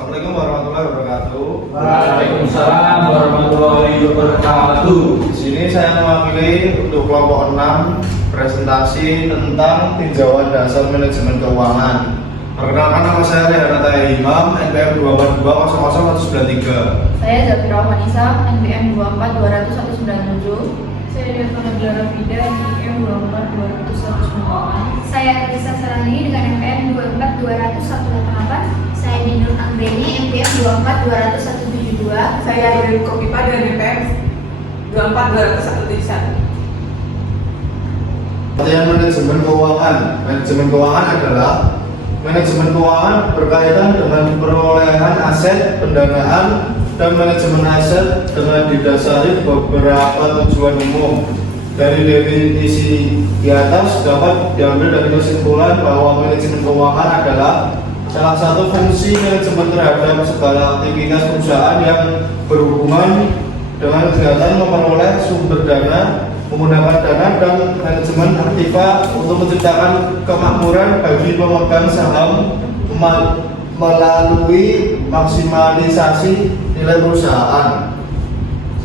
Assalamualaikum warahmatullahi wabarakatuh. Waalaikumsalam warahmatullahi wabarakatuh. Di sini saya mewakili untuk kelompok 6 presentasi tentang tinjauan dasar manajemen keuangan. Perkenalkan, nama saya Rehanata Imam, NPM 242009193. Saya Zafira Manisa, NPM 2420197. Saya Devona Gelara Fida, NPM 2420198. Saya Elisa Sarani dengan NPM 2420188. Saya Dinur Anggreni, NPM 2420172. Saya Dewi Kopipa dengan NPM 2420171. Pengertian manajemen keuangan. Manajemen keuangan adalah manajemen keuangan berkaitan dengan perolehan aset, pendanaan, dan manajemen aset dengan didasari beberapa tujuan umum. Dari definisi di atas dapat diambil dari kesimpulan bahwa manajemen keuangan adalah salah satu fungsi manajemen terhadap segala aktivitas perusahaan yang berhubungan dengan kegiatan memperoleh sumber dana, menggunakan dana, dan manajemen aktiva untuk menciptakan kemakmuran bagi pemegang saham melalui maksimalisasi nilai perusahaan.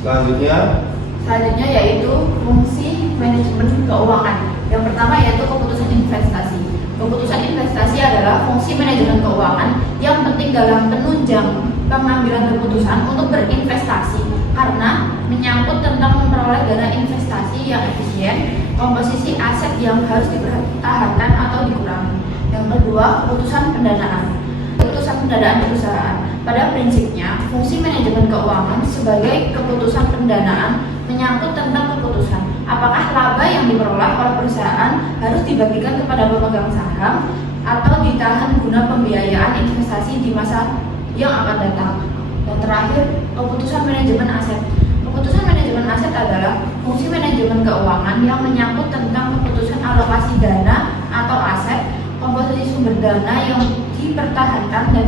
Selanjutnya yaitu fungsi manajemen keuangan. Yang pertama yaitu keputusan investasi. Keputusan investasi adalah fungsi manajemen keuangan yang penting dalam penunjang pengambilan keputusan untuk berinvestasi karena menyangkut tentang memperoleh dana investasi yang efisien, komposisi aset yang harus dipertahankan atau dikurangi. Yang kedua, keputusan pendanaan. Keputusan pendanaan perusahaan. Pada prinsipnya, fungsi manajemen keuangan sebagai keputusan pendanaan menyangkut tentang keputusan apakah laba yang diperoleh oleh perusahaan harus dibagikan kepada pemegang saham atau ditahan guna pembiayaan investasi di masa yang akan datang. Dan terakhir, keputusan manajemen aset. Keputusan manajemen aset adalah fungsi manajemen keuangan yang menyangkut tentang keputusan alokasi dana atau aset, komposisi sumber dana yang dipertahankan, dan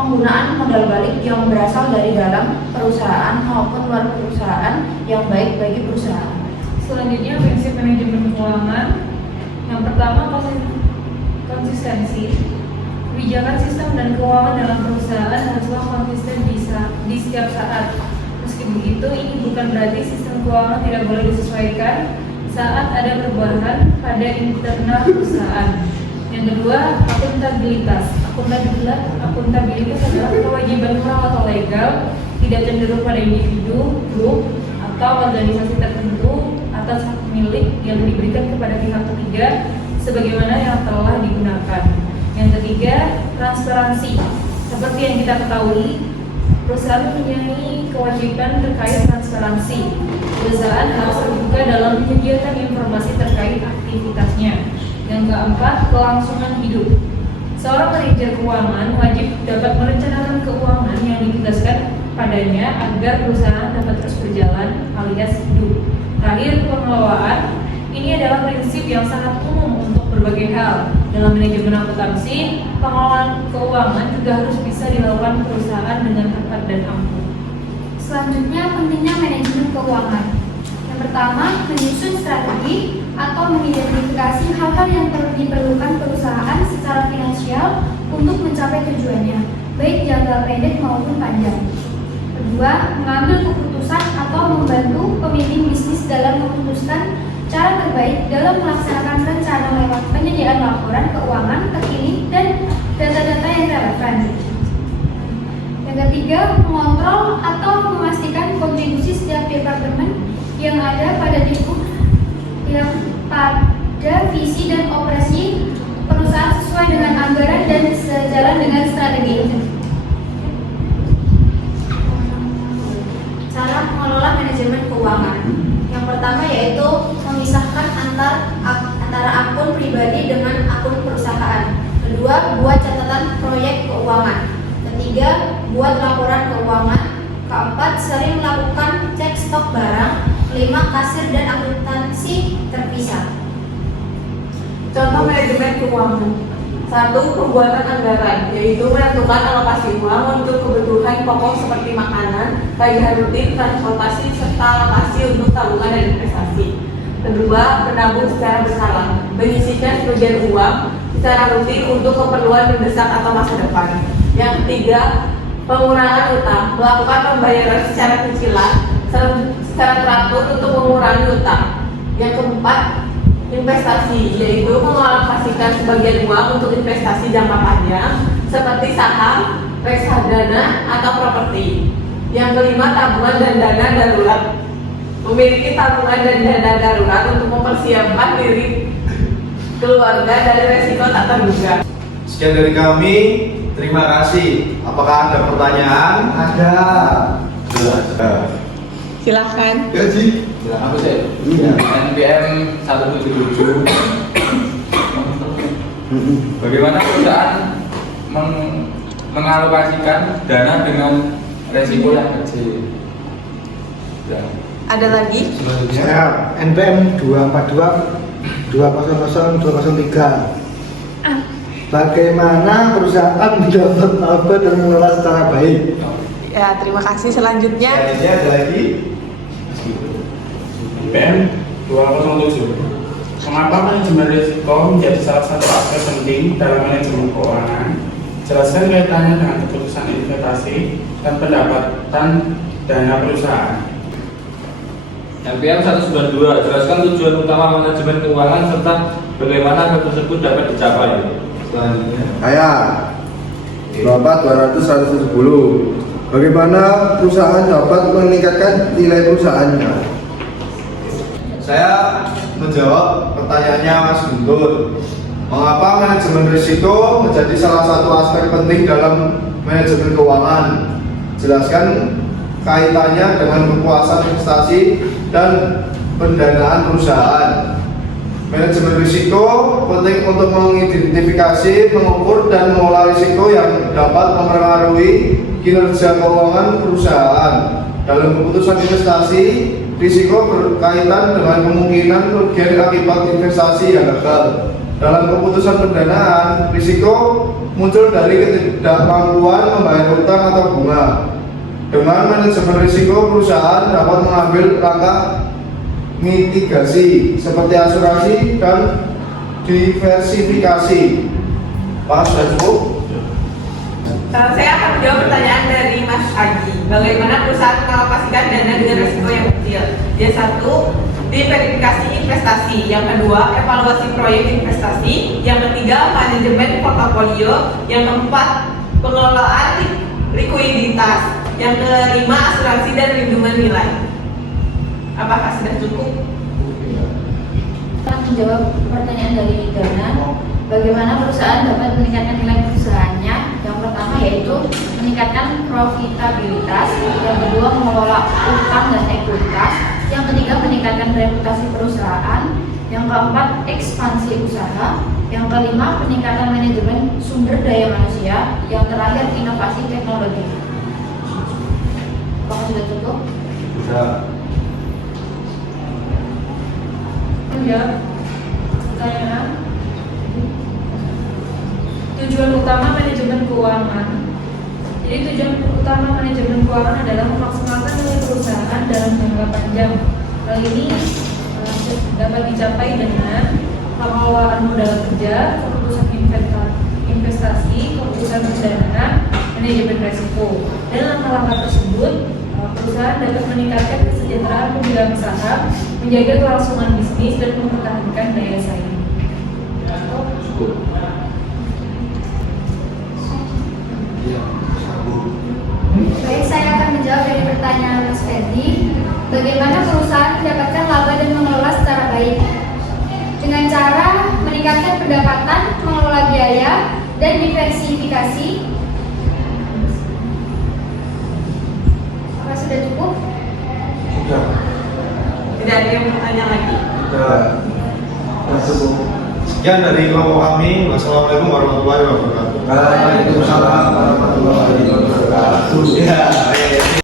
penggunaan modal balik yang berasal dari dalam perusahaan maupun luar perusahaan yang baik bagi perusahaan. Selanjutnya, prinsip manajemen keuangan. Yang pertama, konsistensi. Kebijakan sistem dan keuangan dalam perusahaan haruslah konsisten di setiap saat. Meski begitu, ini bukan berarti sistem keuangan tidak boleh disesuaikan saat ada perubahan pada internal perusahaan. Yang kedua, akuntabilitas. Akuntabilitas adalah kewajiban moral atau legal, tidak cenderung pada individu, grup, atau organisasi tertentu atas hak milik yang diberikan kepada pihak ketiga sebagaimana yang telah digunakan. Yang ketiga, transparansi. Seperti yang kita ketahui, perusahaan mempunyai kewajiban terkait transparansi. Perusahaan harus terbuka dalam menyediakan informasi terkait aktivitasnya. Yang keempat, kelangsungan hidup. Seorang manajer keuangan wajib dapat merencanakan keuangan yang ditugaskan padanya agar perusahaan dapat terus berjalan alias hidup. Terakhir, pengelolaan. Ini adalah prinsip yang sangat umum untuk berbagai hal. Dalam manajemen akuntansi, pengelolaan keuangan juga harus bisa dilakukan perusahaan dengan tepat dan ampuh. Selanjutnya, pentingnya manajemen keuangan. Yang pertama, menyusun strategi atau mengidentifikasi hal-hal yang diperlukan perusahaan secara finansial untuk mencapai tujuannya, baik jangka pendek maupun panjang. Kedua, mengambil keputusan atau membantu pemimpin bisnis dalam memutuskan cara terbaik dalam melaksanakan rencana lewat penyediaan laporan keuangan terkini dan data-data yang relevan. Yang ketiga, mengontrol atau memastikan kontribusi setiap departemen yang ada pada visi dan operasi perusahaan sesuai dengan anggaran dan sejalan dengan strategi. Cara mengelola manajemen keuangan. Yang pertama yaitu memisahkan antara akun pribadi dengan akun perusahaan. Kedua, buat catatan proyek keuangan. Ketiga, buat laporan keuangan. Keempat, sering melakukan cek stok barang. Kelima, kasir dan akuntansi terpisah. Contoh manajemen keuangan. 1. Pembuatan anggaran, yaitu menentukan alokasi uang untuk kebutuhan pokok seperti makanan, tagihan rutin, transportasi, serta alokasi untuk tabungan dan investasi. Kedua, menabung secara berkala, menyisihkan sebagian uang secara rutin untuk keperluan mendesak atau masa depan. Yang ketiga, pengurangan utang, melakukan pembayaran secara cicilan secara teratur untuk mengurangi utang. Yang keempat, investasi, yaitu mengalokasikan sebagian uang untuk investasi jangka panjang seperti saham, reksadana, atau properti. Yang kelima, tabungan dan dana darurat, memiliki tabungan dan dana darurat untuk mempersiapkan diri keluarga dari resiko tak terduga. Sekian dari kami, terima kasih. Apakah ada pertanyaan? Ada. Silahkan. Gaji. Aku sih NPM 177. Bagaimana perusahaan mengalokasikan dana dengan resiko yang kecil? Ya. Ada lagi? Saya NPM 242 200 203. Bagaimana perusahaan mendapat laba dan mengelola secara baik? Ya, terima kasih. Selanjutnya, Selanjutnya ada lagi. NPM 207. Mengapa manajemen risiko menjadi salah satu aspek penting dalam manajemen keuangan? Jelaskan kaitannya dengan keputusan investasi dan pendapatan dana perusahaan. NPM 192, jelaskan tujuan utama manajemen keuangan serta bagaimana hal tersebut dapat dicapai. Selanjutnya. Saya 200 170. Bagaimana perusahaan dapat meningkatkan nilai perusahaannya? Saya menjawab pertanyaannya Mas Guntur. Mengapa manajemen risiko menjadi salah satu aspek penting dalam manajemen keuangan? Jelaskan kaitannya dengan kepuasan investasi dan pendanaan perusahaan. Manajemen risiko penting untuk mengidentifikasi, mengukur, dan mengolah risiko yang dapat mempengaruhi kinerja keuangan perusahaan. Dalam keputusan investasi, risiko berkaitan dengan kemungkinan kerugian akibat investasi yang gagal. Dalam keputusan pendanaan, risiko muncul dari ketidakmampuan membayar utang atau bunga. Dengan manajemen risiko, perusahaan dapat mengambil langkah mitigasi seperti asuransi dan diversifikasi. Pak, sudah cukup? saya akan menjawab pertanyaan dari Mas Agi. Bagaimana perusahaan mengalokasikan dana dengan risiko yang kecil? Yang satu, diverifikasi investasi. Yang kedua, evaluasi proyek investasi. Yang ketiga, manajemen portofolio. Yang keempat, pengelolaan likuiditas. Yang kelima, asuransi dan lindungan nilai. Apakah sudah cukup? Kita menjawab pertanyaan dari Dana. Bagaimana perusahaan dapat meningkatkan nilai perusahaannya? Yang pertama yaitu meningkatkan profitabilitas. Yang kedua, mengelola utang dan ekuitas. Yang ketiga, meningkatkan reputasi perusahaan. Yang keempat, ekspansi usaha. Yang kelima, peningkatan manajemen sumber daya manusia. Yang terakhir, inovasi teknologi. Apakah sudah cukup? Sudah. Ya, pertanyaan. Tujuan utama manajemen keuangan. Jadi tujuan utama manajemen keuangan adalah memaksimalkan nilai perusahaan dalam jangka panjang. Hal ini dapat dicapai dengan pengelolaan modal kerja, keputusan investasi, keputusan pendanaan, manajemen resiko. Dan langkah-langkah tersebut, perusahaan dapat meningkatkan kesejahteraan pemegang saham, menjaga kelangsungan bisnis, dan mempertahankan daya saing. Baik, saya akan menjawab dari pertanyaan Mas Ferdi. Bagaimana perusahaan mendapatkan laba dan mengelola secara baik? Dengan cara meningkatkan pendapatan, mengelola biaya, dan diversifikasi. Apa sudah cukup? Sudah. Tidak ada yang bertanya lagi. Sudah. Cukup. Sekian dari kelompok kami. Wassalamualaikum warahmatullahi wabarakatuh. Waalaikumsalam warahmatullahi wabarakatuh. Ya.